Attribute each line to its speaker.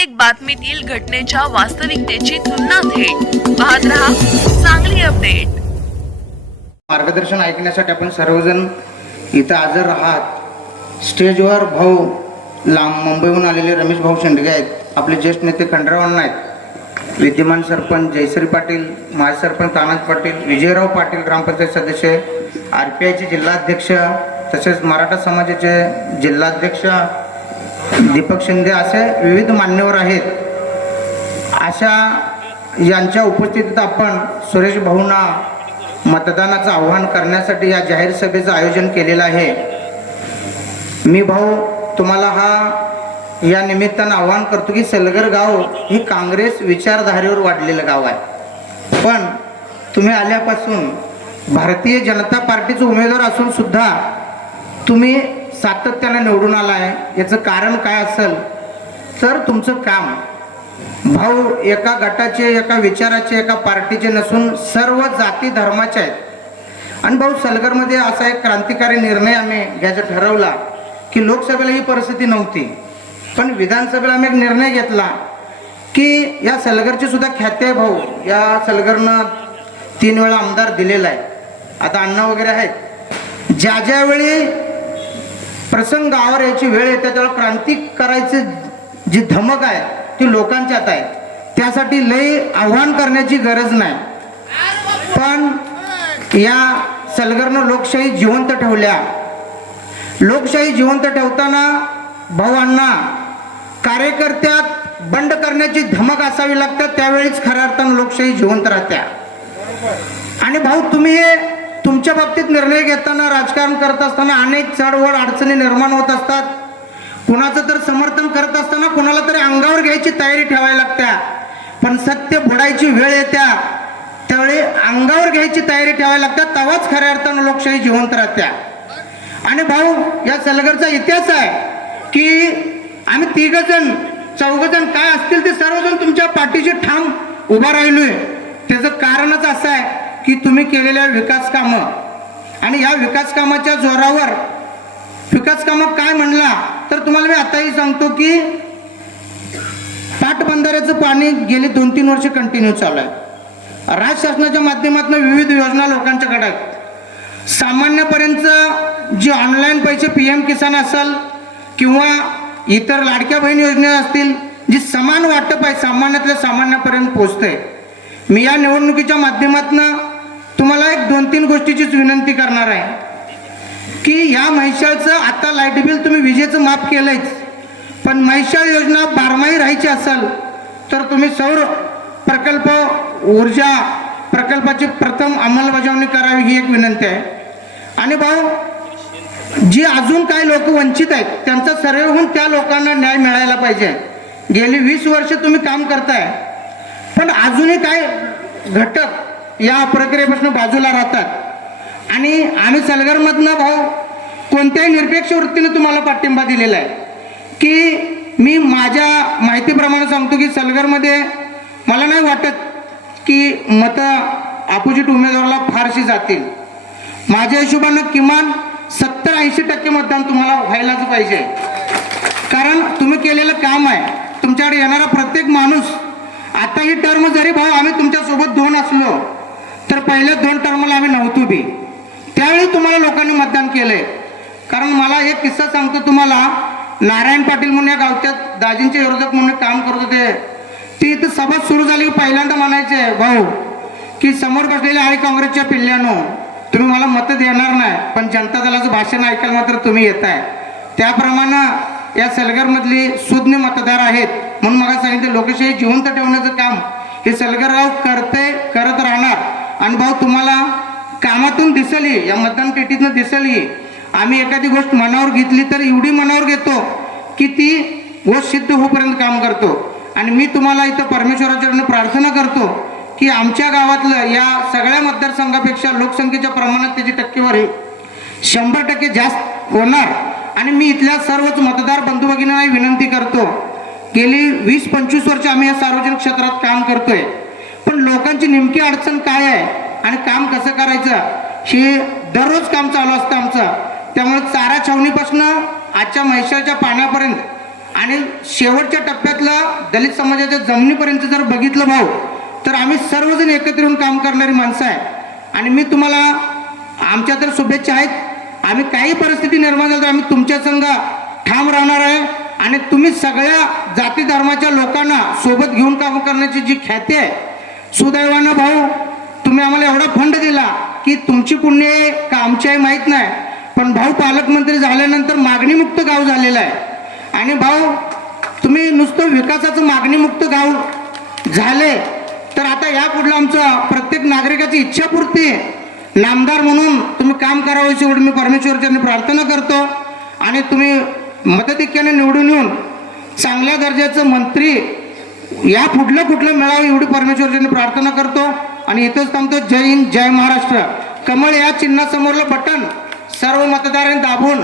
Speaker 1: प्रत्येक बातमीतील घटनेच्या वास्तविकतेची तुलना थेट. पाहत रहा चांगली अपडेट
Speaker 2: मार्गदर्शन ऐकण्यासाठी आपण सर्वजण इथं हजर आहात स्टेजवर भाऊ लांब मुंबईहून आलेले रमेश भाऊ शेंडगे आहेत. आपले ज्येष्ठ नेते खंडरावांना आहेत. विद्यमान सरपंच जयश्री पाटील माजी सरपंच तानाज पाटील विजयराव पाटील ग्रामपंचायत सदस्य आर पी आयचे जिल्हाध्यक्ष तसेच मराठा समाजाचे जिल्हाध्यक्ष दीपक शिंदे असे विविध मान्यवर आहेत. अशा यांच्या उपस्थितीत आपण सुरेश भाऊंना मतदानाचं आव्हान करण्यासाठी या जाहीर सभेचं आयोजन केलेलं आहे. मी भाऊ तुम्हाला हा या निमित्तानं आव्हान करतो की सलगर गाव ही काँग्रेस विचारधारेवर वाढलेलं गाव आहे. पण तुम्ही आल्यापासून भारतीय जनता पार्टीचे उमेदवार असून सुद्धा तुम्ही सातत्यानं निवडून आला आहे याचं कारण काय असेल? तर तुमचं काम. भाऊ एका गटाचे एका विचाराचे एका पार्टीचे नसून सर्व जाती धर्माचे आहेत. आणि भाऊ सलगरमध्ये असा एक क्रांतिकारी निर्णय आम्ही घ्यायचा ठरवला की लोकसभेला ही परिस्थिती नव्हती. पण विधानसभेला आम्ही एक निर्णय घेतला की या सलगरची सुद्धा ख्याती आहे भाऊ. या सलगरनं तीन वेळा आमदार दिलेला आहे. आता अण्णा वगैरे आहेत. ज्या ज्यावेळी प्रसंग गावावर याची वेळ येते त्यावेळेला क्रांती करायची जी धमक आहे ती लोकांच्यात आहे. त्यासाठी लय आव्हान करण्याची गरज नाही. पण या सलगरनं लोकशाही जिवंत ठेवल्या. लोकशाही जिवंत ठेवताना भावांना कार्यकर्त्यात बंड करण्याची धमक असावी लागतात त्यावेळीच खऱ्या अर्थानं लोकशाही जिवंत राहत्या. आणि भाऊ तुम्ही हे तुमच्या बाबतीत निर्णय घेताना राजकारण करत असताना अनेक चढवड अडचणी निर्माण होत असतात. कुणाचं तर समर्थन करत असताना कुणाला तरी अंगावर घ्यायची तयारी ठेवायला लागत्या. पण सत्य बुडायची वेळ येत्या. त्यावेळी अंगावर घ्यायची तयारी ठेवायला लागतात तेव्हाच खऱ्या अर्थानं लोकशाही जिवंत राहत्या. आणि भाऊ या सलगरचा इतिहास आहे की आम्ही तिघजण जण काय असतील ते सर्वजण तुमच्या पाठीशी ठाम उभा राहिलोय. त्याचं कारणच असं आहे. की तुम्ही केलेल्या विकास कामं. आणि या विकास कामाच्या जोरावर विकास कामं काय म्हणला तर तुम्हाला मी आताही सांगतो की पाटबंधाऱ्याचं पाणी गेली दोन तीन वर्ष कंटिन्यू चालू आहे. राज्य शासनाच्या माध्यमातून विविध योजना लोकांच्याकडे आहेत सामान्यपर्यंत जी ऑनलाईन पैसे पी एम किसान असेल किंवा इतर लाडक्या बहीण योजना असतील जी समान वाटप आहे सामान्यातल्या सामान्यापर्यंत पोचते मी या निवडणुकीच्या माध्यमातून तुम्हाला एक दोन तीन गोष्टीचीच विनंती करणार आहे. की ह्या म्हैशाळचं आता लाइट बिल तुम्ही विजेचं माफ केलंयच. पण म्हैशाळ योजना बारमाही राहायची असेल तर तुम्ही सौर प्रकल्प ऊर्जा प्रकल्पाची प्रथम अंमलबजावणी करावी ही एक विनंती आहे. आणि भाऊ जी अजून काही लोक वंचित आहेत त्यांचा सर्वे होऊन त्या लोकांना न्याय मिळायला पाहिजे. गेली वीस वर्ष तुम्ही काम करताय. पण अजूनही काय घटक या प्रक्रियेपासून बाजूला राहतात. आणि आम्ही सलगरमधनं भाऊ कोणत्याही निरपेक्ष वृत्तीने तुम्हाला पाठिंबा दिलेला आहे. की मी माझ्या माहितीप्रमाणे सांगतो की सलगरमध्ये मला नाही वाटत की मतं अपोजिट उमेदवाराला फारशी जातील. माझ्या हिशोबानं किमान सत्तर ऐंशी टक्के मतदान तुम्हाला व्हायलाच पाहिजे. कारण तुम्ही केलेलं काम आहे. तुमच्याकडे येणारा प्रत्येक माणूस आता ही टर्म जरी भाऊ आम्ही तुमच्यासोबत दोन असलो तर पहिल्या दोन टर्मला आम्ही नव्हतो बी. त्यावेळी तुम्हाला लोकांनी मतदान केलंय. कारण मला एक किस्सा सांगतो तुम्हाला. नारायण पाटील म्हणून या गावच्या दाजींचे विरोधक म्हणून काम करत होते. ती इथं सभा सुरू झाली की पहिल्यांदा म्हणायचे भाऊ की समोर बसलेल्या आहे काँग्रेसच्या पिल्ल्यानो तुम्ही मला मतं देणार नाही पण जनता दलाचं भाषण ऐकायला मात्र तुम्ही येत आहे त्याप्रमाणे या सलगरमधली सुज्ञ मतदार आहेत. म्हणून मला सांगितलं लोकशाही जिवंत ठेवण्याचं काम हे सलगरराव करते करत अनुभव तुम्हाला कामातून दिसली या मतदान पेटीतनं दिसली. आम्ही एखादी गोष्ट मनावर घेतली तर एवढी मनावर घेतो की ती गोष्ट सिद्ध होईपर्यंत काम करतो. आणि मी तुम्हाला इथं परमेश्वराच्या प्रार्थना करतो की आमच्या गावातलं या सगळ्या मतदारसंघापेक्षा लोकसंख्येच्या प्रमाणात त्याची टक्केवारी शंभर टक्के जास्त होणार. आणि मी इथल्या सर्वच मतदार बंधू भगिनींना विनंती करतो गेली वीस पंचवीस वर्ष आम्ही या सार्वजनिक क्षेत्रात काम करतोय. पण लोकांची नेमकी अडचण काय आहे? आणि काम कसं करायचं? हे दररोज काम चालू असतं आमचं. त्यामुळे चारा छावणीपासून आजच्या म्हैशाच्या पाण्यापर्यंत आणि शेवटच्या टप्प्यातलं दलित समाजाच्या जमिनीपर्यंत जर बघितलं भाऊ तर आम्ही सर्वजण एकत्र येऊन काम करणारी माणसं आहे. आणि मी तुम्हाला आमच्या तर शुभेच्छा आहेत. आम्ही काही परिस्थिती निर्माण झाली तर आम्ही तुमच्या संघ ठाम राहणार आहे. आणि तुम्ही सगळ्या जाती धर्माच्या लोकांना सोबत घेऊन काम करण्याची जी ख्याती आहे सुदैवानं भाऊ तुम्ही आम्हाला एवढा फंड दिला की तुमची पुण्य आहे का आमची आहे माहीत नाही. पण भाऊ पालकमंत्री झाल्यानंतर मागणीमुक्त गाव झालेलं आहे. आणि भाऊ तुम्ही नुसतं विकासाचं मागणीमुक्त गाव झाले तर आता या पुढलं आमचं प्रत्येक नागरिकाची इच्छापूर्ती नामदार म्हणून तुम्ही काम करावं एवढी मी परमेश्वरच्यांनी प्रार्थना करतो. आणि तुम्ही मताधिक्याने निवडून येऊन चांगल्या दर्जाचं मंत्री या पुढलं कुठलं मिळावं एवढी परमेश्वरच्यांनी प्रार्थना करतो. आणि इथंच थांबतो. जय हिंद जय महाराष्ट्र. कमळ या चिन्हासमोरलं बटन सर्व मतदारांनी दाबून